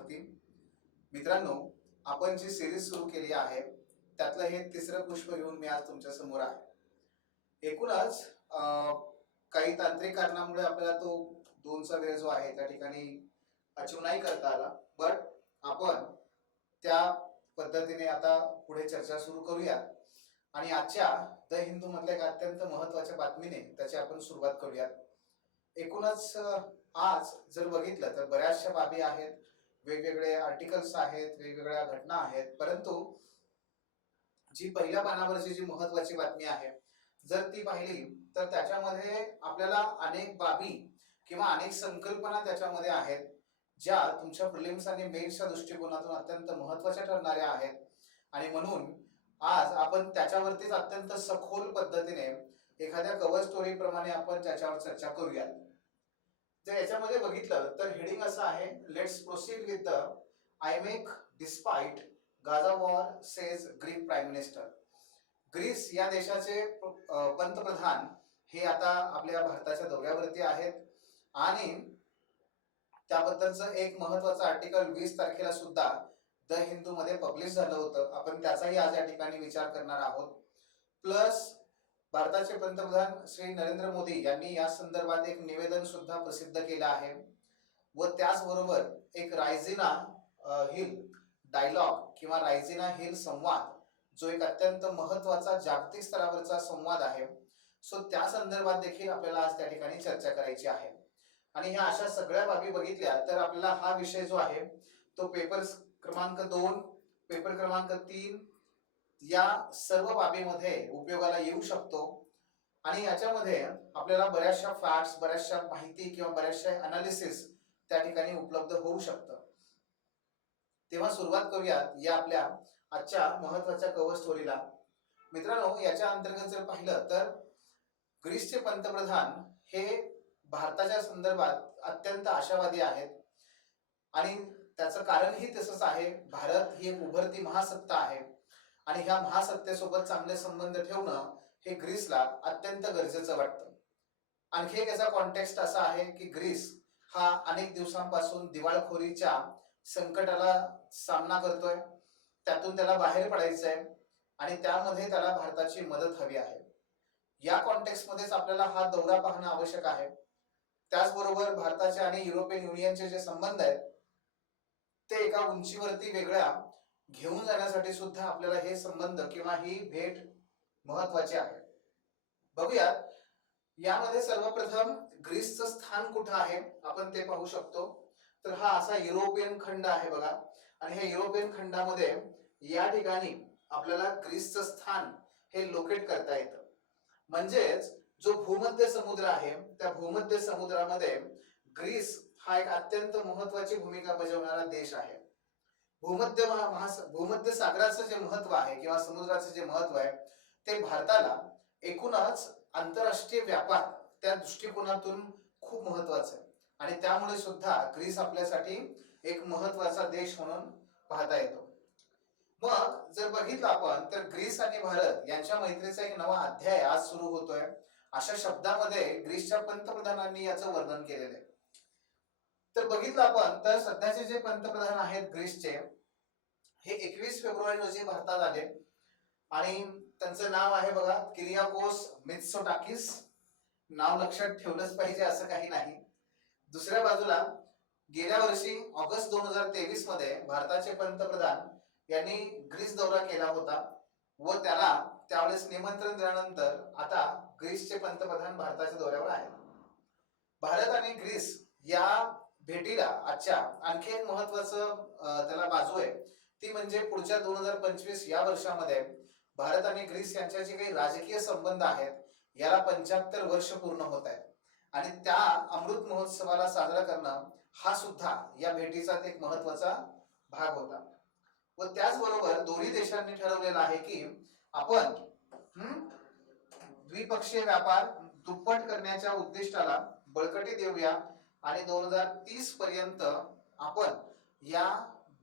प्रश्नावरती. मित्रांनो, आपण जी सिरीज सुरू केली आहे त्यातलं हे तिसरं पुष्प घेऊन मी आज तुमच्या समोर आहे. एकूणच काही तांत्रिक कारणामुळे आपल्याला तो 2चा वेळ जो आहे त्या ठिकाणी अचीव नाही करता आला, बट आपण त्या पद्धतीने आता पुढे चर्चा सुरू करूया आणि आजच्या द हिंदू मधल्या एक अत्यंत महत्वाच्या बातमीने त्याची आपण सुरुवात करूयात. एकूणच आज जर बघितलं तर बऱ्याचशा बाबी आहेत, वेगवेगळे आर्टिकल्स आहेत, वेगवेगळ्या घटना आहेत, परंतु जी पहिल्या पानावरची जी महत्वाची बातमी आहे जर ती पाहिली तर त्याच्यामध्ये आपल्याला अनेक बाबी किंवा अनेक संकल्पना त्याच्यामध्ये आहेत ज्या तुमच्या प्रिलिम्स आणि मेन्सच्या दृष्टिकोनातून अत्यंत महत्वाच्या ठरणाऱ्या आहेत आणि म्हणून आज आपण त्याच्यावरतीच अत्यंत सखोल पद्धतीने एखाद्या कव्हर स्टोरी प्रमाणे आपण त्याच्यावर चर्चा करूया. जर याच्यामध्ये बघितलं तर हेडिंग असं आहे, let's proceed with the IMEC despite Gaza war says Greek prime minister. Greece या देशाचे पंतप्रधान हे आता आपल्या भारताच्या दौऱ्यावरती आहेत आणि त्याबद्दलचं एक महत्वाचं आर्टिकल 20 तारखेला सुद्धा द हिंदू मध्ये पब्लिश झालं होतं. आपण त्याचाही आज या ठिकाणी विचार करणार आहोत. प्लस भारताचे पंतप्रधान श्री नरेंद्र मोदी यांनी या संदर्भात एक निवेदन सुद्धा प्रसिद्ध केलं आहे व त्याचबरोबर एक रायझिना हिल डायलॉग किंवा रायझिना हिल संवाद जो एक अत्यंत महत्वाचा जागतिक स्तरावरचा संवाद आहे, सो त्या संदर्भात देखील आपल्याला आज त्या ठिकाणी चर्चा करायची आहे. आणि ह्या अशा सगळ्या बाबी बघितल्या तर आपल्याला हा विषय जो आहे तो पेपर क्रमांक 2, पेपर क्रमांक 3 या सर्व बाबीमध्ये उपयोगाला येऊ शकतो आणि याच्यामध्ये आपल्याला बऱ्याचशा फॅक्ट्स, बऱ्याचशा माहिती किंवा बऱ्याचशा अनालिसिस त्या ठिकाणी उपलब्ध होऊ शकतं. तेव्हा सुरुवात करूया या आपल्या आजच्या महत्वाच्या कव्हर स्टोरीला. मित्रांनो, याच्या अंतर्गत जर पाहिलं तर ग्रीसचे पंतप्रधान हे भारताच्या संदर्भात अत्यंत आशावादी आहेत आणि त्याचं कारणही तसंच आहे. भारत ही एक उभरती महासत्ता आहे आणि ह्या महासत्तेसोबत चांगले संबंध ठेवणं हे ग्रीसला अत्यंत गरजेचं वाटतं. आणखी एक याचा कॉन्टेक्स्ट असा आहे की ग्रीस हा अनेक दिवसांपासून दिवाळखोरीच्या संकटाला सामना करतोय, त्यातून त्याला बाहेर पडायचं आहे आणि त्यामध्ये त्याला भारताची मदत हवी आहे. या कॉन्टेक्स्ट मध्येच आपल्याला हा दौरा पाहणं आवश्यक आहे. त्याचबरोबर भारताचे आणि युरोपियन युनियनचे जे संबंध आहेत ते एका उंचीवरती वेगळ्या घेऊन जाण्यासाठी सुद्धा आपल्याला हे संबंध किंवा ही भेट महत्वाची आहे. बघूयात यामध्ये सर्वप्रथम ग्रीसचं स्थान कुठं आहे आपण ते पाहू शकतो. तर हा असा युरोपियन खंड आहे बघा आणि हे युरोपियन खंडामध्ये या ठिकाणी आपल्याला ग्रीसचं स्थान हे लोकेट करता येतं. म्हणजेच जो भूमध्य समुद्र आहे त्या भूमध्य समुद्रामध्ये ग्रीस हा एक अत्यंत महत्वाची भूमिका बजावणारा देश आहे. भूमध्य सागराचं जे महत्व आहे किंवा समुद्राचं जे महत्व आहे ते भारताला एकूणच आंतरराष्ट्रीय व्यापार त्या दृष्टिकोनातून खूप महत्वाचं आहे आणि त्यामुळे सुद्धा ग्रीस आपल्यासाठी एक महत्वाचा देश म्हणून पाहता येतो. मग जर बघितलं आपण तर ग्रीस आणि भारत यांच्या मैत्रीचा एक नवा अध्याय आज सुरू होतोय, अशा शब्दामध्ये ग्रीसच्या पंतप्रधानांनी याचं वर्णन केलेलं आहे. तर बघितलं आपण तर सध्याचे जे पंतप्रधान आहेत ग्रीसचे हे 21 फेब्रुवारी रोजी भारतात आले आणि त्यांचं नाव आहे बघा किरियाकोस मित्सोटाकिस. नाव लक्षात ठेवलंच पाहिजे असं काही नाही. दुसऱ्या बाजूला गेल्या वर्षी ऑगस्ट 2023 मध्ये भारताचे पंतप्रधान यांनी ग्रीस दौरा केला होता व त्याला त्यावेळेस निमंत्रण दिल्यानंतर आता ग्रीसचे पंतप्रधान भारताच्या दौऱ्यावर आहेत. भारत आणि ग्रीस या भेटीला आजच्या आणखी एक महत्वाचं त्याला बाजू आहे ती म्हणजे पुढच्या 2025 या वर्षामध्ये भारत आणि ग्रीस यांचे जे काही राजकीय संबंध आहेत याला 75 वर्ष पूर्ण होत आहेत आणि त्या अमृत महोत्सवाला साजरा करणं हा सुद्धा या भेटीचा एक महत्वाचा भाग होता. व त्याचबरोबर दोन्ही देशांनी ठरवलेलं आहे की आपण द्विपक्षीय व्यापार दुप्पट करण्याच्या उद्दिष्टाला बळकटी देऊया आणि 2030 पर्यंत आपण या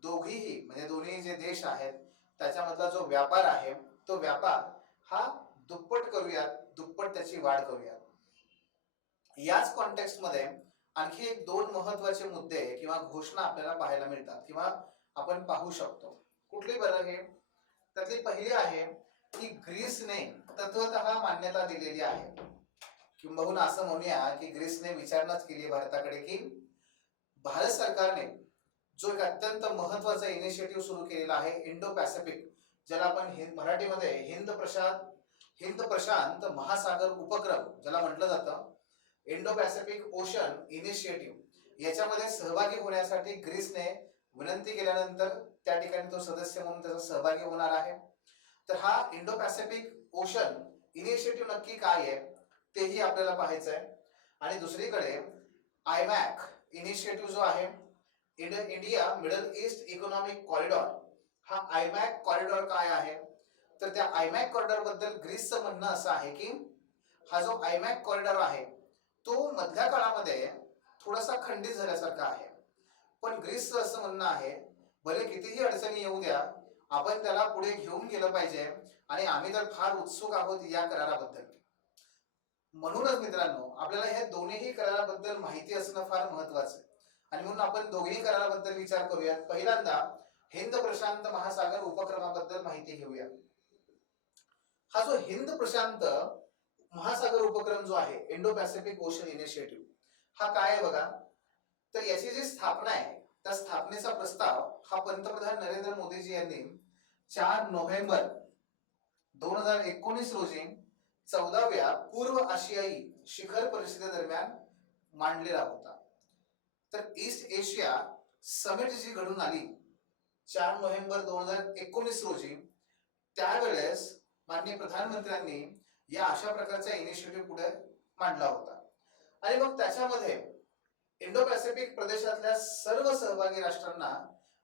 दोघीही म्हणजे दोन्ही जे देश आहेत त्याच्यामधला जो व्यापार आहे तो व्यापार हा दुप्पट करूयात, दुप्पट त्याची वाढ करूयात. याच कॉन्टेक्स्ट मध्ये आणखी एक दोन महत्वाचे मुद्दे किंवा घोषणा आपल्याला पाहायला मिळतात किंवा आपण पाहू शकतो. कुठली बरं हे? त्यातली पहिली आहे की ग्रीसने तत्वतः मान्यता दिलेली आहे, किंबहुना असं म्हणूया की ग्रीसने विचारणाच केली भारताकडे की भारत सरकारने जो एक अत्यंत महत्वाचा इनिशिएटिव्ह सुरू केलेला आहे इंडो पॅसिफिक, ज्याला आपण मराठीमध्ये हिंद प्रशांत महासागर उपक्रम ज्याला म्हटलं जातं, इंडो पॅसिफिक ओशन इनिशिएटिव्ह, याच्यामध्ये सहभागी होण्यासाठी ग्रीसने विनंती केल्यानंतर त्या ठिकाणी तो सदस्य म्हणून त्याचा सहभागी होणार आहे. तर हा इंडो पॅसिफिक ओशन इनिशिएटिव्ह नक्की काय आहे तेही आपल्याला पाहायचं आहे. आणि दुसरीकडे आयमॅक इनिशिएटिव्ह जो आहे, India middle east economic corridor, हा आयमॅक कॉरिडॉर काय आहे? तर त्या आयमॅक कॉरिडॉर बद्दल ग्रीसचं म्हणणं असं आहे की हा जो आयमॅक कॉरिडॉर आहे तो मधल्या काळामध्ये थोडासा खंडित झाल्यासारखा आहे. पण ग्रीसचं असं म्हणणं आहे, भले कितीही अडचणी येऊ द्या, आपण त्याला पुढे घेऊन गेलं पाहिजे आणि आम्ही तर फार उत्सुक आहोत या कराराबद्दल. म्हणूनच मित्रांनो, आपल्याला हे दोन्ही कराराबद्दल माहिती असणं फार महत्वाचं आहे आणि म्हणून आपण दोन्ही कराराबद्दल विचार करूया. पहिल्यांदा हिंद प्रशांत महासागर उपक्रमाबद्दल माहिती घेऊया. हा जो हिंद प्रशांत महासागर उपक्रम जो आहे, इंडो पॅसिफिक ओशन इनिशिएटिव्ह, हा काय आहे बघा. तर याची जी स्थापना आहे त्या स्थापनेचा प्रस्ताव हा पंतप्रधान नरेंद्र मोदीजी यांनी 4 नोव्हेंबर 2019 रोजी 14व्या पूर्व आशियाई शिखर परिषदेदरम्यान मांडलेला होता. तर ईस्ट एशिया समिट जी घडून आली 4 नोव्हेंबर 2019 रोजी, त्यावेळेस माननीय प्रधानमंत्र्यांनी या अशा प्रकारचा इनिशिएटिव्ह पुढे मांडला होता. आणि मग त्याच्यामध्ये इंडो पॅसिफिक प्रदेशातल्या सर्व सहभागी राष्ट्रांना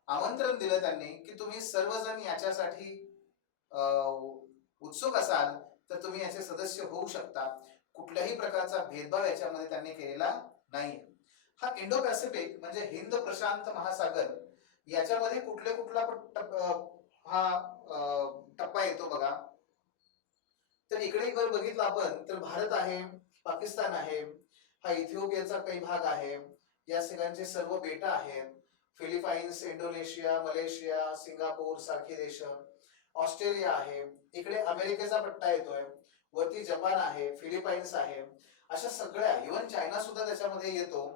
आमंत्रण दिलं त्यांनी की तुम्ही सर्वजण याच्यासाठी उत्सुक असाल तर तुम्ही याचे सदस्य होऊ शकता. कुठल्याही प्रकारचा भेदभाव याच्यामध्ये त्यांनी केलेला नाही. हा इंडो पॅसिफिक म्हणजे हिंद प्रशांत महासागर, याच्यामध्ये कुठला टप्पा येतो बघा. तर इकडे जर बघितलं आपण तर भारत आहे, पाकिस्तान आहे, हा इथिओपियाचा काही भाग आहे, या सगळ्यांचे सर्व बेटा आहेत, फिलिपाईन्स, इंडोनेशिया, मलेशिया, सिंगापूर सारखे देश, ऑस्ट्रेलिया आहे, इकडे अमेरिकेचा पट्टा येतोय, वरती जपान आहे, फिलिपाईन्स आहे, अशा सगळ्या, इव्हन चायना सुद्धा त्याच्यामध्ये येतो.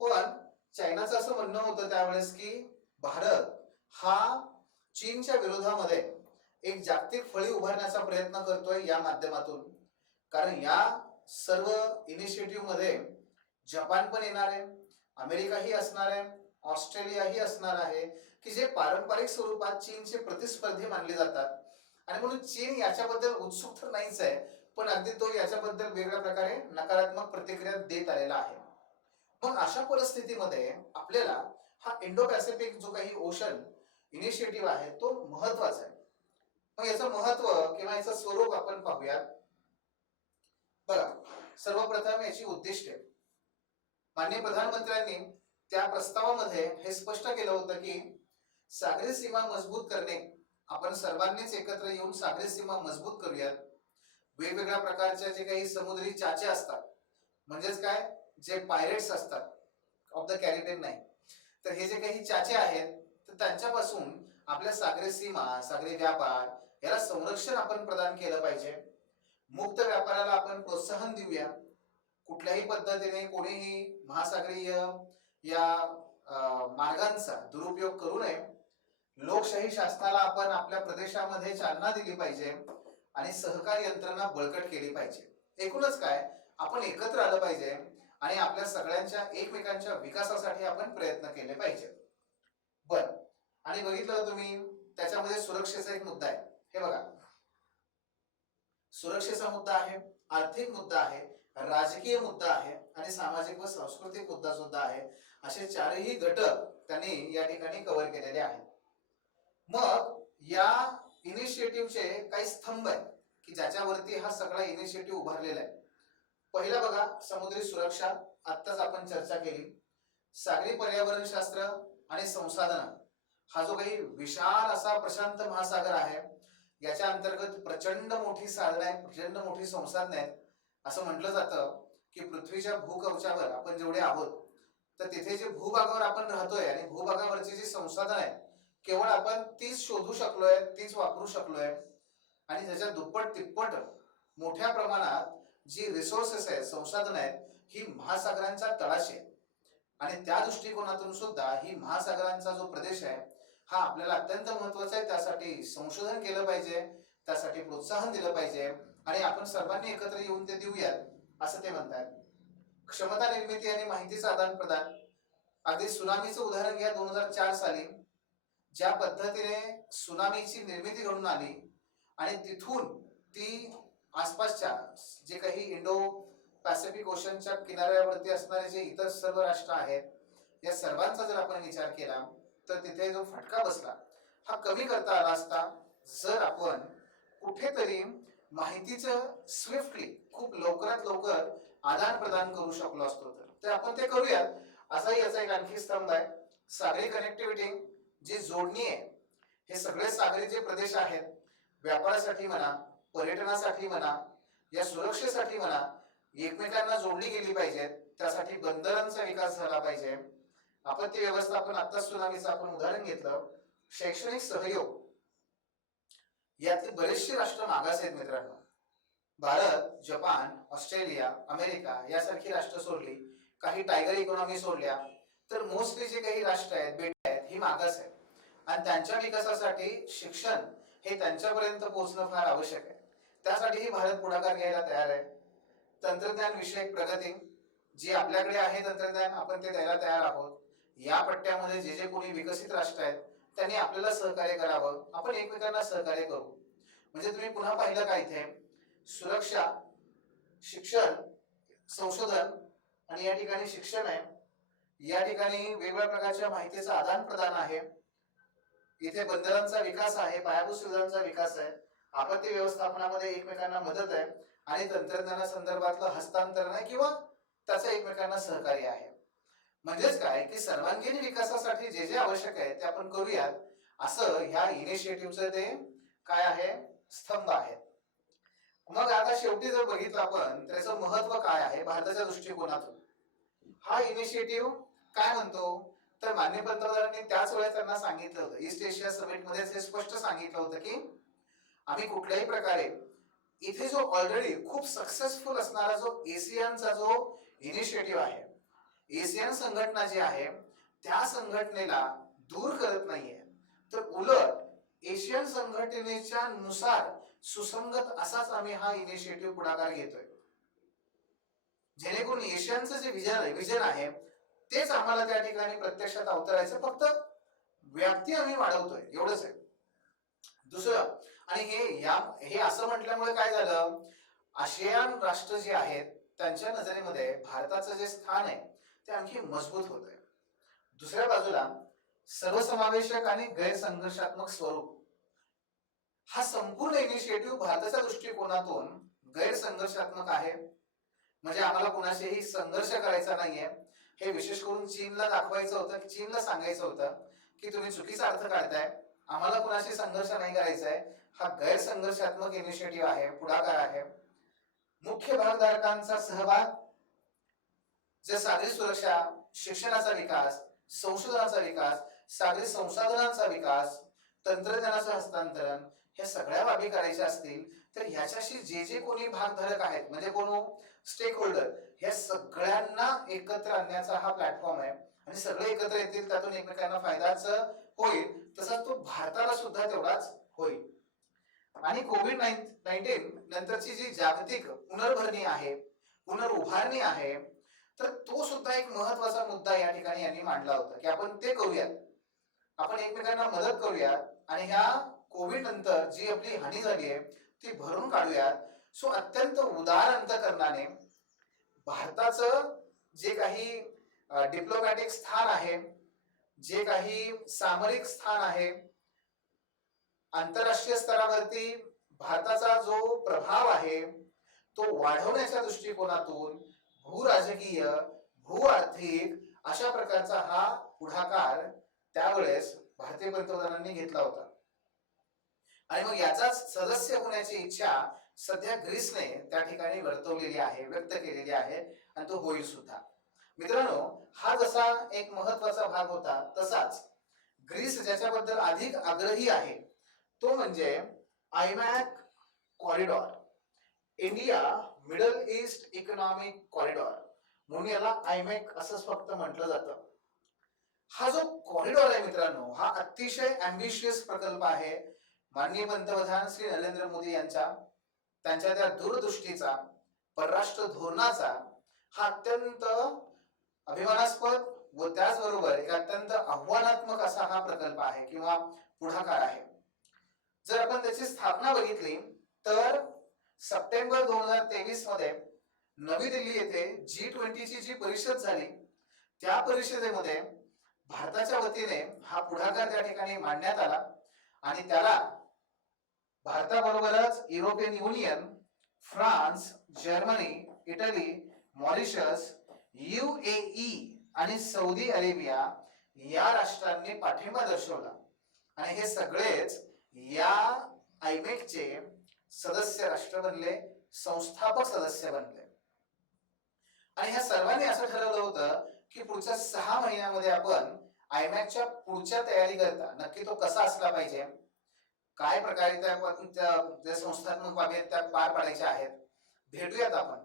पण चायनाचं असं म्हणणं होतं त्यावेळेस की भारत हा चीनच्या विरोधामध्ये एक जागतिक फळी उभारण्याचा प्रयत्न करतोय या माध्यमातून. कारण या सर्व इनिशिएटिव्ह मध्ये जपान पण येणार आहे, अमेरिकाही असणार आहे, ऑस्ट्रेलियाही असणार आहे, की जे पारंपरिक स्वरूपात चीनचे प्रतिस्पर्धी मानले जातात. आणि म्हणून चीन याच्याबद्दल उत्सुक तर नाहीच आहे, पण अगदी तो याच्याबद्दल वेगळ्या प्रकारे नकारात्मक प्रतिक्रिया देत आलेला आहे. मग अशा परिस्थितीमध्ये आपल्याला हा इंडो पॅसिफिक जो काही ओशन इनिशिएटिव्ह आहे तो महत्वाचा आहे. मग याचं महत्व किंवा याचं स्वरूप आपण पाहूयात. बघा, सर्वप्रथम याची उद्दिष्टे. माननीय प्रधानमंत्र्यांनी त्या प्रस्तावामध्ये हे स्पष्ट केलं होतं की सागरी सीमा मजबूत करणे, आपण सर्वांनीच एकत्र येऊन सागरी सीमा मजबूत करूयात. वेगवेगळ्या प्रकारच्या जे काही समुद्री चाचे असतात, म्हणजेच काय, जे पायरेट्स असतात ऑफ द कॅरिबियन, नाही तर हे जे काही चाचे आहेत, तर त्यांच्यापासून आपल्या सागरी सीमा, सागरी व्यापार याला संरक्षण आपण प्रदान केलं पाहिजे. मुक्त व्यापाराला आपण प्रोत्साहन देऊया. कुठल्याही पद्धतीने कोणीही महासागरीय या मार्गांचा दुरुपयोग करू नये. लोकशाही शासनाला आपण आपल्या प्रदेशामध्ये चालना दिली पाहिजे आणि सहकारी यंत्रणा बळकट केली पाहिजे. एकूणच काय, आपण एकत्र आलं पाहिजे आणि आपल्या सगळ्यांच्या एकमेकांच्या विकासासाठी आपण प्रयत्न केले पाहिजे. बर, आणि बघितलं तुम्ही त्याच्यामध्ये सुरक्षेचा एक मुद्दा आहे. हे बघा, सुरक्षेचा मुद्दा आहे, आर्थिक मुद्दा आहे, राजकीय मुद्दा आहे आणि सामाजिक व सांस्कृतिक मुद्दा सुद्धा आहे. असे चारही घटक त्यांनी या ठिकाणी कव्हर केलेले आहेत. मग या इनिशिएटिव्हचे काही स्तंभ आहेत की ज्याच्यावरती हा सगळा इनिशिएटिव्ह उभारलेला आहे. पहिला बघा, समुद्री सुरक्षा, आत्ताच आपण चर्चा केली. सागरी पर्यावरण शास्त्र आणि संसाधन, हा जो काही विशाल असा प्रशांत महासागर आहे, याच्या अंतर्गत प्रचंड मोठी साधनं आहेत, प्रचंड मोठी संसाधनं आहेत. असं म्हटलं जातं की पृथ्वीच्या भूकवचावर आपण जेवढे आहोत तर तिथे जे भूभागावर आपण राहतोय आणि भूभागावरची जी संसाधन आहे केवळ आपण तीच शोधू शकलोय, तीच वापरू शकलोय आणि त्याच्या दुप्पट तिप्पट मोठ्या प्रमाणात जी रिसोर्सेस आहेत, संसाधन आहेत, ही महासागरांच्या तळाशी आहे. आणि त्या दृष्टिकोनातून सुद्धा ही महासागरांचा जो प्रदेश आहे हा आपल्याला अत्यंत महत्वाचा आहे. त्यासाठी संशोधन केलं पाहिजे, त्यासाठी प्रोत्साहन दिलं पाहिजे आणि आपण सर्वांनी एकत्र येऊन ते देऊयात असं ते म्हणतात. क्षमता निर्मिती आणि माहितीचं आदान प्रदान. अगदी सुनामीचं उदाहरण घ्या. 2004 साली ज्या पद्धतीने सुनामीची निर्मिती घडून आली आणि तिथून ती आसपासच्या जे काही इंडो पॅसिफिक ओशनच्या किनाऱ्यावरती असणारे जे इतर सर्व राष्ट्र आहेत या सर्वांचा जर आपण विचार केला तर तिथे जो फटका बसला हा कमी करता आला असता जर आपण कुठेतरी माहितीचं स्विफ्टली खूप लवकरात लवकर आदान प्रदान करू शकलो असतो. तर आपण ते करूयात. असाही याचा एक आणखी स्तंभ आहे. सागरी कनेक्टिव्हिटी, जी जोडणी आहे, हे सगळे सागरी जे प्रदेश आहेत व्यापारासाठी म्हणा, पर्यटनासाठी म्हणा, या सुरक्षेसाठी म्हणा, एकमेकांना जोडली गेली पाहिजेत. त्यासाठी बंदरांचा विकास झाला पाहिजे. आपत्ती व्यवस्थापन, आता सुनामीचं आपण उदाहरण घेतलं. शैक्षणिक सहयोग, यातले बरेचसे राष्ट्र मागास आहेत मित्रांनो. भारत, जपान, ऑस्ट्रेलिया, अमेरिका यासारखी राष्ट्र सोडली, काही टायगर इकॉनॉमी सोडल्या, तर मोस्टली जे काही राष्ट्र आहेत, बेटे आहेत, ही मागास आहेत आणि त्यांच्या विकासासाठी शिक्षण हे त्यांच्यापर्यंत पोहोचणं फार आवश्यक आहे. त्यासाठीही भारत पुढाकार घ्यायला तयार आहे. तंत्रज्ञान विषयक प्रगती, जी आपल्याकडे आहे तंत्रज्ञान, आपण ते द्यायला तयार आहोत. या पट्ट्यामध्ये जे जे कोणी विकसित राष्ट्र आहेत त्यांनी आपल्याला सहकार्य करावं, आपण एकमेकांना सहकार्य करू. म्हणजे तुम्ही पुन्हा पाहिलं का इथे सुरक्षा, शिक्षण, संशोधन आणि या ठिकाणी शिक्षण आहे, या ठिकाणी वेगवेगळ्या प्रकारच्या माहितीचं आदान प्रदान आहे, इथे बंदरांचा विकास आहे, पायाभूत सुविधांचा विकास आहे, आपत्ती व्यवस्थापनामध्ये एकमेकांना मदत आहे आणि तंत्रज्ञानासंदर्भातलं हस्तांतरण आहे किंवा त्याचं एकमेकांना सहकार्य आहे. म्हणजेच काय की सर्वांगीण विकासासाठी जे जे आवश्यक आहे ते आपण करूयात असं ह्या इनिशिएटिव्हचं ते काय आहे, स्तंभ आहे. मग आता शेवटी जर बघितलं आपण त्याचं महत्व काय आहे भारताच्या दृष्टिकोनातून, हा इनिशिएटिव्ह काय म्हणतो, तर माननीय पंतप्रधानांनी त्याच वेळेस त्यांना सांगितलं होतं, ईस्ट एशिया समिट मध्ये हे स्पष्ट सांगितलं होतं की आम्ही कुठल्याही प्रकारे इथे जो ऑलरेडी खूप सक्सेसफुल असणारा जो एशियनचा जो इनिशिएटिव्ह आहे, एशियन संघटना जी आहे त्या संघटनेला दूर करत नाहीये, तर उलट एशियन संघटनेच्या नुसार सुसंगत असाच आम्ही हा इनिशिएटिव्ह पुढाकार घेतोय, जेणेकरून एशियनचं जे विजन आहे तेच आम्हाला त्या ठिकाणी प्रत्यक्षात अवतरायचं, फक्त व्याप्ती आम्ही वाढवतोय एवढंच आहे. दुसरं, आणि हे असं म्हटल्यामुळे काय झालं, आशियान राष्ट्र जे आहेत त्यांच्या नजरेमध्ये भारताचं जे स्थान आहे ते आणखी मजबूत होत आहे. दुसऱ्या बाजूला सर्वसमावेशक आणि गैरसंघर्षात्मक स्वरूप, हा संपूर्ण इनिशिएटिव्ह भारताच्या दृष्टिकोनातून गैरसंघर्षात्मक आहे. म्हणजे आम्हाला कुणाशीही संघर्ष करायचा नाहीये, हे विशेष करून चीनला दाखवायचं होतं, चीनला सांगायचं होतं की तुम्ही चुकीचा अर्थ काढताय, आम्हाला कुणाशी संघर्ष नाही करायचा आहे. हा गैरसंघर्षात्मक इनिशिएटिव्ह आहे, पुढाकार आहे. मुख्य भागधारकांचा सहभाग, जे सागरी सुरक्षा, शिक्षणाचा विकास, संशोधनाचा विकास, सागरी संसाधनांचा विकास, तंत्रज्ञानाचं हस्तांतरण, ह्या सगळ्या बाबी करायच्या असतील तर ह्याच्याशी जे जे कोणी भागधारक आहेत, म्हणजे कोण स्टेक होल्डर, ह्या सगळ्यांना एकत्र आणण्याचा हा प्लॅटफॉर्म आहे आणि सगळे एकत्र येतील, त्यातून एकमेकांना फायदाच होईल, तसाच तो भारताला सुद्धा तेवढाच होईल. आणि कोविड-19 नंतरची जी जागतिक पुनर्भरणी आहे, पुनरुभारणी आहे, तर तो सुद्धा एक महत्वाचा मुद्दा या ठिकाणी यांनी मांडला होता की आपण ते करूयात, आपण एकमेकांना मदत करूयात आणि ह्या कोविड नंतर जी आपली हानी झाली आहे ती भरून काढूयात. सो अत्यंत उदार अंतकरणाने भारताचं जे काही डिप्लोमॅटिक स्थान आहे, जे काही सामरिक स्थान आहे, आंतरराष्ट्रीय स्तरावरती भारताचा जो प्रभाव आहे तो वाढवण्याच्या दृष्टिकोनातून भूराजकीय, भू आर्थिक अशा प्रकारचा हा पुढाकार त्यावेळेस भारतीय पंतप्रधानांनी घेतला होता. आणि मग याचाच सदस्य होण्याची इच्छा सध्या ग्रीसने त्या ठिकाणी वर्तवलेली आहे, व्यक्त केलेली आहे आणि तो होईल सुद्धा. मित्रांनो, हा जसा एक महत्वाचा भाग होता, तसाच ग्रीस ज्याच्याबद्दल अधिक आग्रही आहे तो म्हणजे IMEC corridor, India middle east economic corridor, म्हणून याला आयमॅक असंच फक्त म्हटलं जातं. हा जो कॉरिडॉर आहे मित्रांनो, हा अतिशय अँबिशियस प्रकल्प आहे. माननीय पंतप्रधान श्री नरेंद्र मोदी यांच्या त्यांच्या त्या दूरदृष्टीचा, परराष्ट्र धोरणाचा हा अत्यंत अभिमानास्पद व त्याचबरोबर एक अत्यंत आव्हानात्मक असा हा प्रकल्प आहे किंवा पुढाकार आहे. जर आपण त्याची स्थापना बघितली तर सप्टेंबर 2023 मध्ये नवी दिल्ली येथे G20 ची जी परिषद झाली त्या परिषदेमध्ये भारताच्या वतीने हा पुढाकार त्या ठिकाणी मांडण्यात आला आणि त्याला भारताबरोबरच European union, France, Germany, Italy, Mauritius, UAE आणि सौदी अरेबिया या राष्ट्रांनी पाठिंबा दर्शवला आणि हे सगळेच या आयमेकचे सदस्य राष्ट्र बनले, संस्थापक सदस्य बनले. आणि ह्या सर्वांनी असं ठरवलं होतं की पुढच्या 6 महिन्यामध्ये आपण आयमॅकच्या पुढच्या तयारी करता नक्की तो कसा असला पाहिजे, काय प्रकारे त्या संस्थात्मक बाबी त्या पार पाडायच्या आहेत, भेटूयात आपण.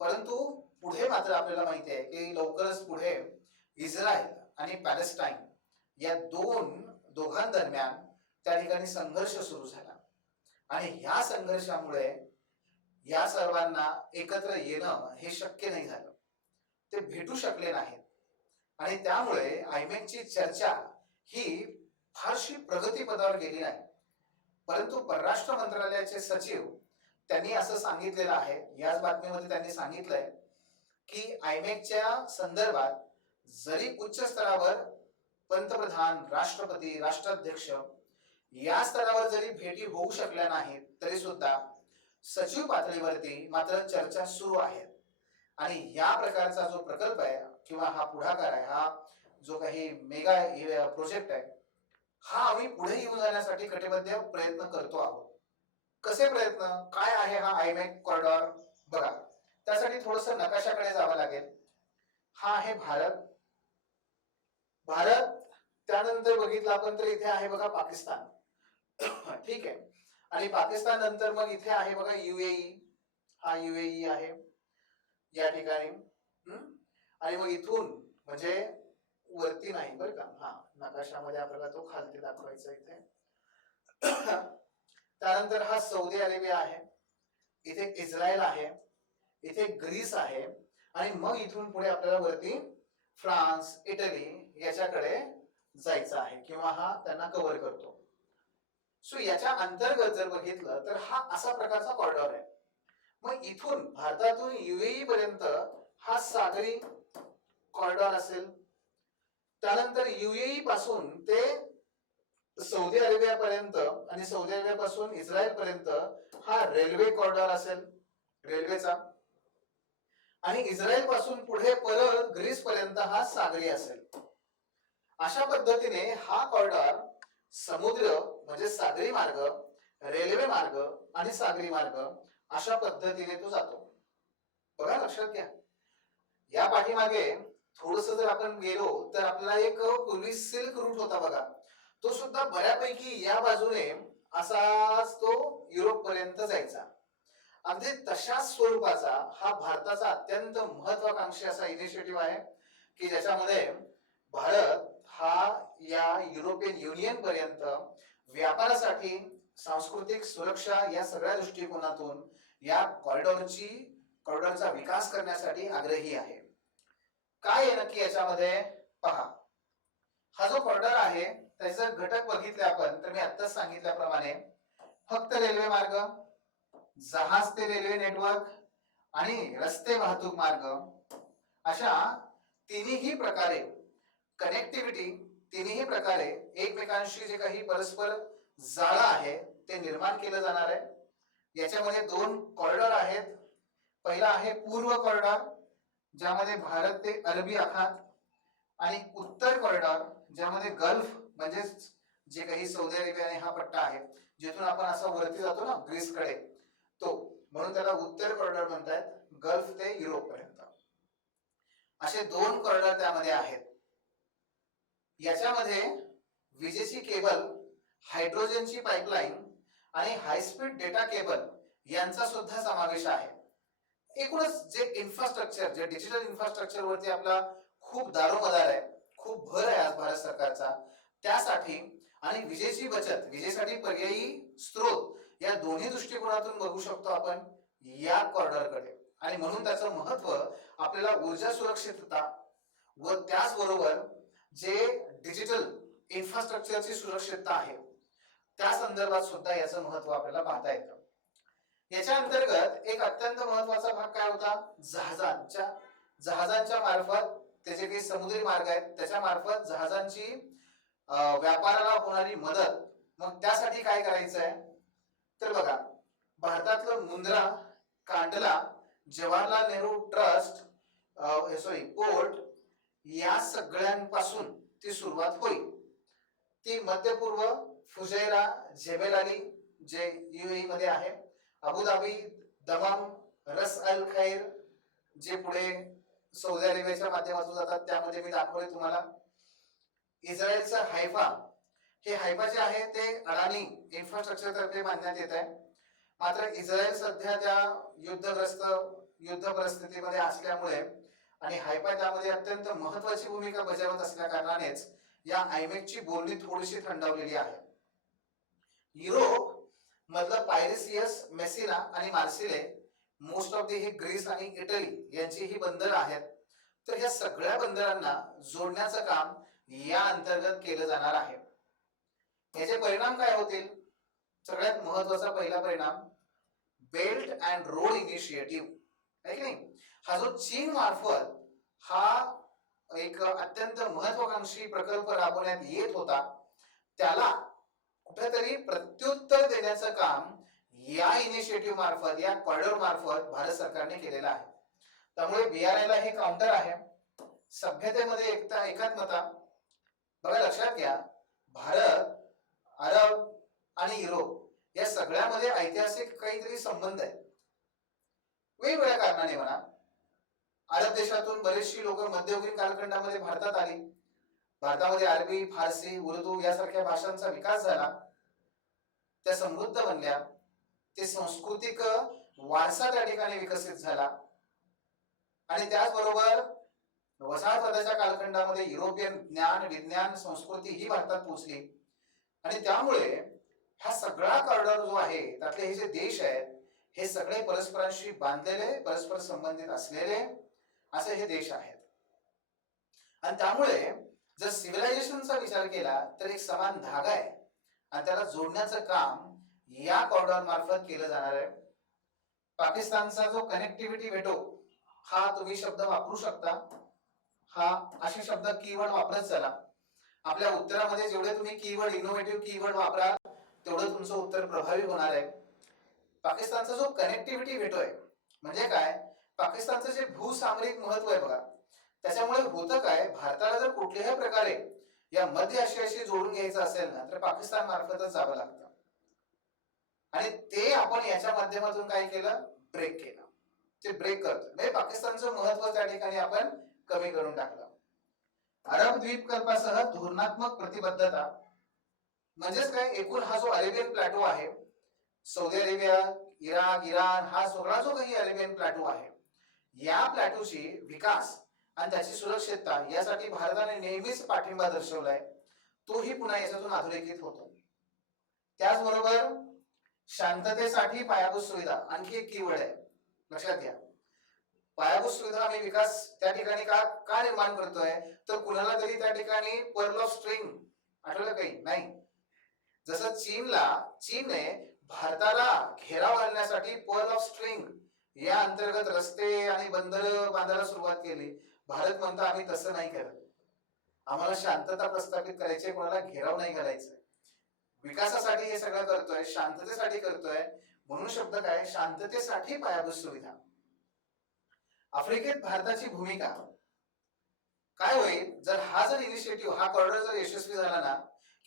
परंतु पुढे मात्र आपल्याला माहिती आहे की लवकरच पुढे इस्रायल आणि पॅलेस्टाईन या दोघांदरम्यान त्या ठिकाणी संघर्ष सुरू झाला आणि ह्या संघर्षामुळे या सर्वांना एकत्र येणं हे शक्य नाही झालं, ते भेटू शकले नाहीत आणि त्यामुळे आयमॅकची चर्चा ही फारशी प्रगतीपथावर गेली नाही. परंतु परराष्ट्र मंत्रालयाचे सचिव त्यांनी असं सांगितलेलं आहे, याच बातमीमध्ये त्यांनी सांगितलंय की आयमॅकच्या संदर्भात जरी उच्च स्तरावर पंतप्रधान, राष्ट्रपती, राष्ट्राध्यक्ष या स्तरावर जरी भेटी होऊ शकल्या नाहीत तरी सुद्धा सचिव पातळीवरती मात्र चर्चा सुरू आहेत आणि या प्रकारचा जो प्रकल्प आहे किंवा हा पुढाकार आहे, हा जो काही मेगा प्रोजेक्ट आहे, हा आम्ही पुढे येऊन जाण्यासाठी कटिबद्ध प्रयत्न करतो आहोत. कसे प्रयत्न, काय आहे हा आयमॅक कॉरिडॉर, बघा त्यासाठी थोडस नकाशाकडे जावं लागेल. हा आहे भारत. त्यानंतर बघितलं आपण तर इथे आहे बघा पाकिस्तान. ठीक आहे. आणि पाकिस्तान नंतर मग इथे आहे बघा UAE, हा UAE आहे या ठिकाणी. आणि मग इथून म्हणजे वरती नाही बरं का, हा नकाशामध्ये आपल्याला तो खालती दाखवायचा इथे. त्यानंतर हा सौदी अरेबिया आहे, इथे इस्रायल आहे, इथे ग्रीस आहे आणि मग इथून पुढे आपल्याला वरती फ्रान्स, इटली याच्याकडे जायचं आहे किंवा हा त्यांना कव्हर करतो. सो याच्या अंतर्गत जर बघितलं तर हा असा प्रकारचा कॉरिडॉर आहे. मग इथून भारतातून UAE पर्यंत हा सागरी कॉरिडॉर असेल. त्यानंतर UAE पासून ते सौदी अरेबिया पर्यंत आणि सौदी अरेबिया पासून इस्रायल पर्यंत हा रेल्वे कॉरिडॉर असेल, रेल्वेचा. आणि इस्रायल पासून पुढे परत ग्रीस पर्यंत हा सागरी असेल. अशा पद्धतीने हा कॉरिडॉर समुद्र म्हणजे सागरी मार्ग, रेल्वे मार्ग आणि सागरी मार्ग अशा पद्धतीने तो जातो. बघा लक्षात घ्या. या पाठीमागे थोडस जर आपण गेलो तर आपल्याला एक पूर्वी सिल्क रूट होता बघा, तो सुद्धा बऱ्यापैकी या बाजूने असाच तो युरोप पर्यंत जायचा. अगदी तशाच स्वरूपाचा हा भारताचा अत्यंत महत्वाकांक्षी असा इनिशिएटिव्ह आहे की ज्याच्यामध्ये भारत हा या युरोपियन युनियन पर्यंत व्यापारासाठी, सांस्कृतिक सुरक्षा या सगळ्या दृष्टिकोनातून या कॉरिडॉरचा विकास करण्यासाठी आग्रही आहे. काय आहे नक्की याच्यामध्ये पहा. हा जो कॉरिडॉर आहे त्याचे घटक बघितले आपण तर मी आत्ताच सांगितल्याप्रमाणे फक्त रेल्वे मार्ग, जहाज ते रेल्वे नेटवर्क आणि रस्ते वाहतूक मार्ग अशा तिन्ही प्रकारे कनेक्टिव्हिटी, तिन्ही प्रकारे एकमेकांशी जे काही परस्पर जाळं आहे ते निर्माण केलं जाणार आहे. याच्यामध्ये 2 कॉरिडॉर आहेत. पहिला आहे पूर्व कॉरिडॉर ज्यामध्ये भारत ते अरबी आखात आणि उत्तर कॉरिडॉर ज्यामध्ये गल्फ म्हणजे जे काही सौदी अरेबिया हा पट्टा आहे जिथून आपण असा वरती जातो ना ग्रीस कडे, तो म्हणून त्याला उत्तर कॉरिडॉर म्हणतात, गल्फ ते युरोप पर्यंत. असे 2 कॉरिडॉर त्यामध्ये आहेत. याच्यामध्ये विजेची केबल, हायड्रोजनची पाईपलाईन आणि हायस्पीड डेटा केबल यांचा सुद्धा समावेश आहे. एकूणच जे इन्फ्रास्ट्रक्चर, जे डिजिटल इन्फ्रास्ट्रक्चर वरती आपला खूप दारोमदार आहे, खूप भर आहे आज भारत सरकारचा, त्यासाठी आणि विजेची बचत, विजेसाठी पर्यायी स्रोत, या दोन्ही दृष्टिकोनातून बघू शकतो आपण या कॉरिडॉरकडे. आणि म्हणून त्याचं महत्व आपल्याला ऊर्जा सुरक्षितता व त्याचबरोबर जे डिजिटल इन्फ्रास्ट्रक्चरची सुरक्षितता आहे त्या संदर्भात सुद्धा याचं महत्व आपल्याला पाहता येतं. याच्या अंतर्गत एक अत्यंत महत्वाचा भाग काय होता, जहाजांच्या मार्फत, त्याचे काही समुद्री मार्ग आहेत त्याच्या मार्फत जहाजांची व्यापाराला होणारी मदत. मग त्यासाठी काय करायचंय तर बघा, भारतातलं मुंद्रा, कांडला, जवाहरलाल नेहरू ट्रस्ट, पोर्ट, या सगळ्यांपासून ती सुरुवात होईल. ती मध्य पूर्व, फुजैरा, जेबेल अली जे युएई मध्ये आहे, अबुधाबी, दमाम, रस अल खैर जे पुढे सौदी अरेबियाच्या माध्यमातून जातात, त्यामध्ये मी दाखवले तुम्हाला. इस्रायलचं हैफा, हे हैफा जे आहे ते अडानी इन्फ्रास्ट्रक्चर तर्फे बांधण्यात येत आहे. मात्र इस्रायल सध्या त्या युद्ध परिस्थितीमध्ये असल्यामुळे आणि हैफा त्यामध्ये अत्यंत महत्वाची भूमिका बजावत असल्या कारणानेच या आयमेकची बोलणी थोडीशी थंडावलेली आहे. युरोप मधलं पायरेसियस, मेसिना आणि मार्सिले, मोस्ट ऑफ ही ग्रीस आणि इटली यांची ही बंदर आहेत. तर ह्या सगळ्या बंदरांना जोडण्याचं काम या अंतर्गत केलं जाणार आहे. याचे परिणाम काय होतील? सगळ्यात महत्वाचा पहिला परिणाम, बेल्ट अँड रोड इनिशिएटिव्ह आहे की नाही, हा जो चीन मार्फत हा एक अत्यंत महत्वाकांक्षी प्रकल्प राबवण्यात येत होता, त्याला कुठेतरी प्रत्युत्तर देण्याचं काम या इनिशिएटिव्ह मार्फत, या कॉरिडॉर मार्फत भारत सरकारने केलेलं आहे. त्यामुळे BRI ला हे काउंटर आहे. सभ्यतेमध्ये एकता, एकात्मता. बघा लक्षात घ्या, भारत, अरब आणि युरोप या सगळ्यामध्ये ऐतिहासिक काहीतरी संबंध आहे. वेगवेगळ्या कारणाने म्हणा, अरब देशातून बरेचशी लोक मध्ययुगीन कालखंडामध्ये भारतात आली. भारतामध्ये अरबी, फारसी, उर्दू यासारख्या भाषांचा विकास झाला, त्या समृद्ध बनल्या, ते सांस्कृतिक वारसा त्या ठिकाणी विकसित झाला. आणि त्याचबरोबर वसाहतवादाच्या कालखंडामध्ये युरोपियन ज्ञान, विज्ञान, संस्कृती ही भारतात पोहोचली. आणि त्यामुळे हा सगळा कॉरिडॉर जो आहे, त्यातले हे जे देश आहेत, हे सगळे परस्परांशी बांधलेले, परस्पर संबंधित असलेले असे हे देश आहेत. आणि त्यामुळे जर सिव्हिलायझेशनचा विचार केला तर एक समान धागा आहे आणि त्याला जोडण्याचं काम या कॉरिडॉर मार्फत केलं जाणार आहे. पाकिस्तानचा जो कनेक्टिव्हिटी व्हेटो, हा तुम्ही शब्द वापरू शकता, हा असे शब्द कीवर्ड वापरत चला. आपल्या उत्तरामध्ये जेवढे तुम्ही कीवर्ड, इनोव्हेटिव्ह कीवर्ड वापराल तेवढं तुमचं उत्तर प्रभावी होणार आहे. पाकिस्तानचा जो कनेक्टिव्हिटी व्हेटो आहे म्हणजे काय, पाकिस्तानचं जे भूसामरिक महत्व आहे बघा, त्याच्यामुळे होतं काय, भारताला जर कुठल्याही प्रकारे या मध्य आशियाशी जोडून घ्यायचं असेल ना तर पाकिस्तान मार्फतच जावं लागतं. आणि ते आपण याच्या माध्यमातून काय केलं, ब्रेक केलं. ते ब्रेक करतो म्हणजे पाकिस्तानचं महत्व त्या ठिकाणी आपण कमी करून टाकलं. अरब द्वीपकल्पासह धोरणात्मक प्रतिबद्धता म्हणजेच काय, एकूण हा जो अरेबियन प्लॅटो आहे, सौदी अरेबिया, इराक, इराण, हा सगळा जो काही अरेबियन प्लॅटो आहे, या प्लॅटोची विकास आणि त्याची सुरक्षितता यासाठी भारताने नेहमीच पाठिंबा दर्शवलाय. तोही पुन्हा याच्यातून अधोरेखित होतो. त्याचबरोबर शांततेसाठी पायाभूत सुविधा आणखी एक कीवर्ड आहे, लक्षात घ्या. पायाभूत सुविधा आणि विकास त्या ठिकाणी का निर्माण करतोय, तर कुणाला तरी त्या ठिकाणी पर्ल ऑफ स्ट्रिंग आठवलं काही नाही. जसं चीनने भारताला घेराव घालण्यासाठी पर्ल ऑफ स्ट्रिंग या अंतर्गत रस्ते आणि बंदर बांधायला सुरुवात केली. भारत म्हणतो आम्ही तसं नाही करत, आम्हाला शांतता प्रस्थापित करायची, कोणाला घेराव नाही घालायचं, विकासासाठी हे सगळं करतोय, शांततेसाठी करतोय. म्हणून शब्द काय, शांततेसाठी पायाभूत सुविधा. आफ्रिकेत भारताची भूमिका काय होईल, जर इनिशिएटिव्ह, हा कॉरिडॉर जर यशस्वी झाला ना,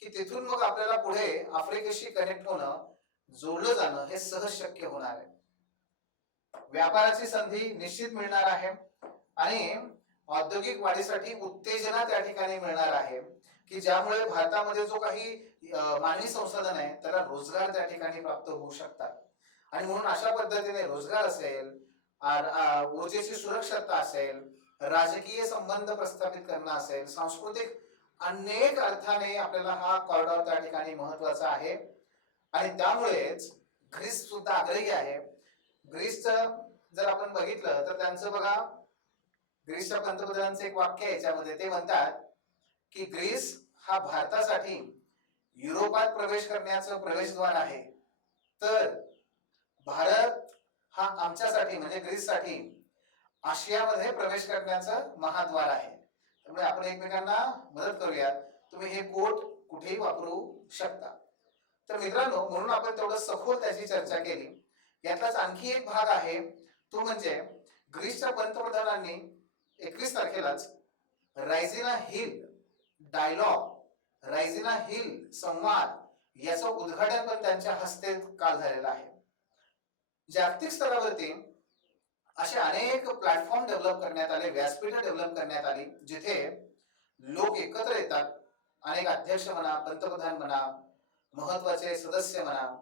की तिथून मग आपल्याला पुढे आफ्रिकेशी कनेक्ट होणं, जोडलं जाणं हे सहज शक्य होणार आहे. व्यापाराची संधी निश्चित मिळणार आहे आणि औद्योगिक वाढीसाठी उत्तेजना त्या ठिकाणी मिळणार आहे, की ज्यामुळे भारतामध्ये जो काही मानवी संसाधन आहे त्याला रोजगार त्या ठिकाणी प्राप्त होऊ शकतात. आणि म्हणून अशा पद्धतीने रोजगार असेल, ऊर्जेची सुरक्षितता असेल, राजकीय संबंध प्रस्थापित करणं असेल, सांस्कृतिक अनेक अर्थाने आपल्याला हा कॉरिडॉर त्या ठिकाणी महत्वाचा आहे. आणि त्यामुळेच ग्रीस सुद्धा आग्रही आहे. ग्रीसचं जर आपण बघितलं तर त्यांचं बघा, ग्रीसच्या पंतप्रधानांचं एक वाक्य आहे याच्यामध्ये, ते म्हणतात की ग्रीस हा भारतासाठी युरोपात प्रवेश करण्याचं प्रवेशद्वार आहे, तर भारत हा आमच्यासाठी म्हणजे ग्रीससाठी आशियामध्ये प्रवेश करण्याचं महाद्वार आहे. त्यामुळे आपण एकमेकांना मदत करूया. तुम्ही हे कोट कुठेही वापरू शकता. तर मित्रांनो, म्हणून आपण तेवढं सखोल त्याची चर्चा केली. यातलाच आणखी एक भाग आहे, तो म्हणजे ग्रीसच्या पंतप्रधानांनी 21 तारखेलाच रायझिना हिल डायलॉग, रायझिना हिल संवाद याचं उद्घाटन पण त्यांच्या हस्ते काल झालेलं आहे. जागतिक स्तरावरती असे अनेक प्लॅटफॉर्म डेव्हलप करण्यात आले, व्यासपीठ डेव्हलप करण्यात आली, जिथे लोक एकत्र येतात. अनेक अध्यक्ष म्हणा, पंतप्रधान म्हणा, महत्वाचे सदस्य म्हणा,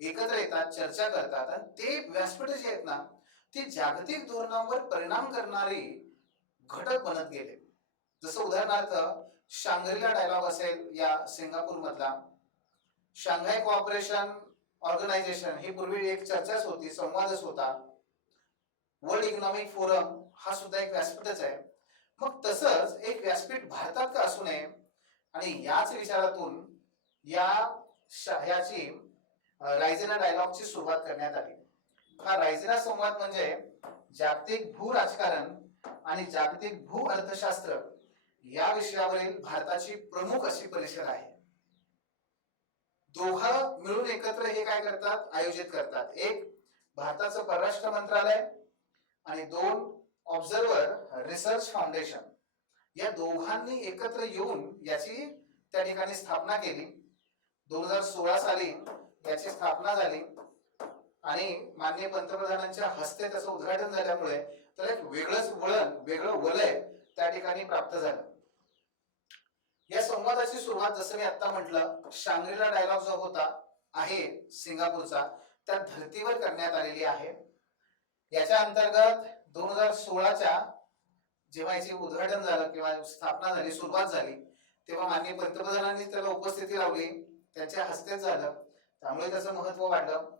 एकत्र येतात, चर्चा करतात. आणि ते व्यासपीठ जे आहेत ना, ती जागतिक धोरणांवर परिणाम करणारी घटक बनत गेले. जसं उदाहरणार्थ शांग्रीला डायलॉग असेल या सिंगापूर मधला, शांघाय कोऑपरेशन ऑर्गनायझेशन ही पूर्वी एक चर्चाच होती, संवादच होता. वर्ल्ड इकॉनॉमिक फोरम हा सुद्धा एक व्यासपीठच आहे. मग तसंच एक व्यासपीठ भारतात का असू नये, आणि याच विचारातून याची रायझिना डायलॉगची सुरुवात करण्यात आली. हा रायझिना संवाद म्हणजे जागतिक भू राजकारण आणि जागतिक भू अर्थशास्त्र या विषयावरील भारताची प्रमुख अशी परिषद आहे. दोघं मिळून एकत्र हे काय करतात, आयोजित करतात. एक भारताचं परराष्ट्र मंत्रालय आणि दोन ऑब्झर्वर रिसर्च फाउंडेशन, या दोघांनी एकत्र येऊन याची त्या ठिकाणी स्थापना केली. 2016 साली याची स्थापना झाली आणि माननीय पंतप्रधानांच्या हस्ते त्याचं उद्घाटन झाल्यामुळे त्याला एक वेगळं वलय त्या ठिकाणी प्राप्त झालं. या संवादाची सुरुवात जसं मी आता म्हटलं, शांग्रीला डायलॉग जो होता आहे सिंगापूरचा, त्या धर्तीवर करण्यात आलेली आहे. याच्या अंतर्गत 2016च्या जेव्हा याचे उद्घाटन झालं किंवा स्थापना झाली, सुरुवात झाली, तेव्हा माननीय पंतप्रधानांनी त्याला उपस्थिती लावली, त्यांच्या हस्तेच झालं. त्यामुळे त्याचं महत्व वाढलं.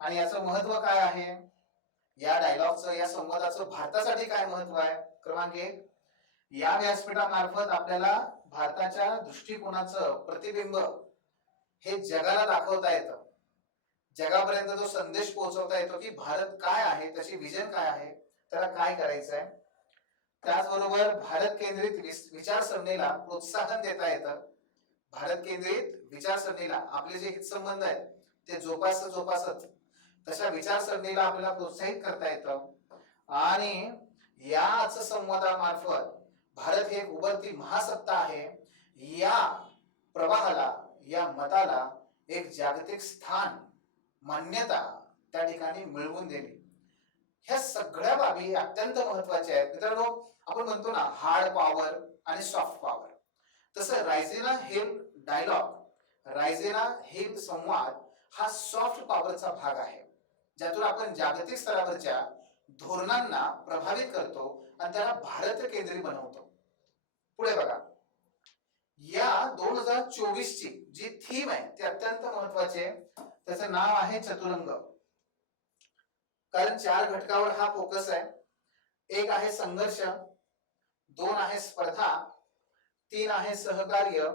आणि याचं महत्व काय आहे, या डायलॉगचं, या संवादाचं भारतासाठी काय महत्व आहे? क्रमांक 1, या व्यासपीठामार्फत आपल्याला भारताच्या दृष्टिकोनाचं प्रतिबिंब हे जगाला दाखवता येतं. जगापर्यंत जो संदेश पोहोचवता येतो की भारत काय आहे, त्याची विजन काय आहे, त्याला काय करायचं आहे. त्याचबरोबर भारत केंद्रित विचारसरणीला प्रोत्साहन देता येतं. भारत केंद्रित विचारसरणीला आपले जे हितसंबंध आहेत ते जोपासत तशा विचारसरणीला आपल्याला प्रोत्साहित करता येतं. आणि याच संवादामार्फत भारत ही एक उभरती महासत्ता आहे, या प्रवाहाला, या मताला एक जागतिक स्थान, मान्यता त्या ठिकाणी मिळवून देणे. ह्या सगळ्या बाबी अत्यंत महत्वाच्या आहेत. मित्रांनो, आपण म्हणतो ना हार्ड पॉवर आणि सॉफ्ट पॉवर, तसं रायझिना हिल डायलॉग, रायझिना हिल संवाद हा सॉफ्ट पॉवरचा भाग आहे, ज्यातून आपण जागतिक स्तरावरच्या धोरणांना प्रभावित करतो आणि त्याला भारत केंद्रित बनवतो. पुढे बघा, या 2024 ची जी थीम आहे ती अत्यंत महत्वाची आहे. त्याचं नाव आहे चतुरंग. कारण 4 घटकावर हा फोकस आहे. 1 आहे संघर्ष, 2 आहे स्पर्धा, 3 आहे सहकार्य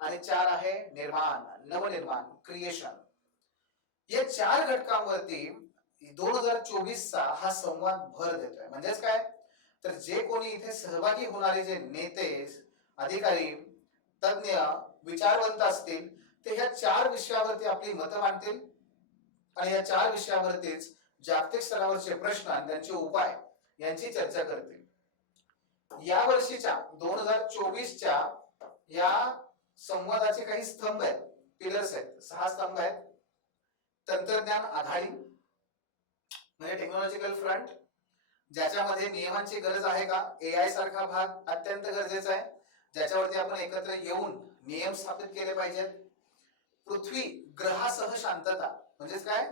आणि 4 आहे निर्माण, नवनिर्माण, क्रिएशन. या 4 घटकांवरती 2024 चा हा संवाद भर देतोय. म्हणजेच काय, तर जे कोणी इथे सहभागी होणारे जे नेते, अधिकारी, तज्ञ, विचारवंत असतील, ते ह्या 4 विषयावरती आपली मतं मांडतील आणि या 4 विषयावरतीच जागतिक स्तरावरचे प्रश्न आणि त्यांचे उपाय यांची चर्चा करतील. या वर्षीच्या 2024च्या या संवादाचे काही स्तंभ आहेत, पिलर्स आहेत, 6 स्तंभ आहेत. तंत्रज्ञान आघाडी म्हणजे टेक्नॉलॉजिकल फ्रंट, ज्याच्यामध्ये नियमांची गरज आहे का? AI सारखा भाग अत्यंत गरजेचा आहे, ज्याच्यावरती आपण एकत्र येऊन नियम स्थापित केले पाहिजेत. पृथ्वी ग्रहासह शांतता म्हणजेच काय?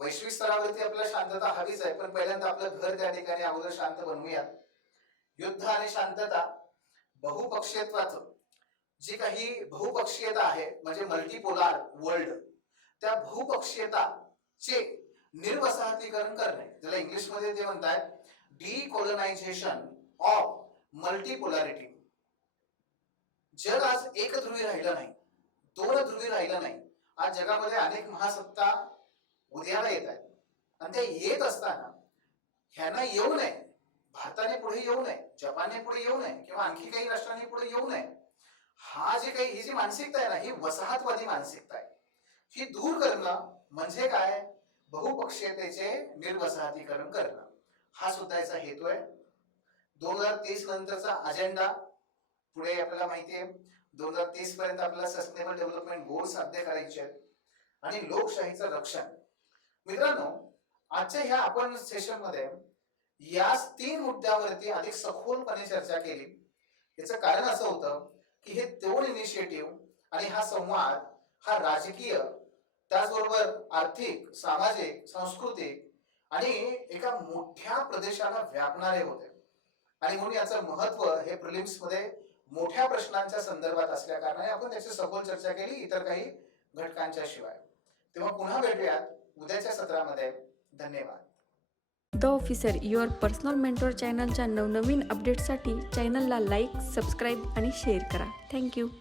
वैश्विक स्तरावरती आपल्याला शांतता हवीच आहे, पण पहिल्यांदा आपलं घर त्या ठिकाणी अगोदर शांत बनवूयात. युद्ध आणि शांतता, बहुपक्षीयत्वाचं जी काही बहुपक्षीयता आहे म्हणजे मल्टीपोलार वर्ल्ड, त्या बहुपक्षीयताचे निर्वसाहतीकरण करणे, ज्याला इंग्लिश मध्ये ते म्हणतात डिकोलोनायझेशन ऑफ मल्टीपोलॅरिटी. जग आज एकध्रुवी राहिलं नाही, दोन ध्रुवी राहिलं नाही. आज जगामध्ये अनेक महासत्ता उदयाला येत आहेत आणि ते येत असताना ह्यांना येऊ नये, भारताने पुढे येऊ नये, जपानने पुढे येऊ नये किंवा आणखी काही राष्ट्रांनी पुढे येऊ नये, ही जी मानसिकता आहे ना, ही वसाहतवादी मानसिकता आहे. ही दूर करणं म्हणजे काय? बहुपक्षीयतेचे निर्वसाहतीकरण करणं, हा सुद्धा याचा हेतू आहे. 2030 नंतरचा अजेंडा पुढे आपल्याला माहिती आहे, 2030 पर्यंत आपल्याला सस्टेनेबल डेव्हलपमेंट गोल साध्य करायचे आहेत आणि लोकशाहीचं रक्षण. मित्रांनो, आजच्या ह्या आपण सेशन मध्ये या 3 मुद्द्यावरती अधिक सखोलपणे चर्चा केली. याचं कारण असं होतं की हे 2 इनिशिएटिव्ह आणि हा संवाद हा राजकीय, त्याचबरोबर आर्थिक, सामाजिक, सांस्कृतिक आणि एका मोठ्या प्रदेशाला व्यापणारे होते आणि म्हणून याचं महत्व हे प्रिलिम्स मध्ये मोठ्या प्रश्नांच्या संदर्भात असल्या कारणाने आपण त्याची सखोल चर्चा केली, इतर काही घटकांच्या शिवाय. तेव्हा पुन्हा भेटूयात उद्याच्या सत्रामध्ये. धन्यवाद. The officer your personal mentor चॅनलच्या नवनवीन अपडेट्ससाठी चॅनलला लाईक, सबस्क्राईब आणि शेअर करा. थँक्यू.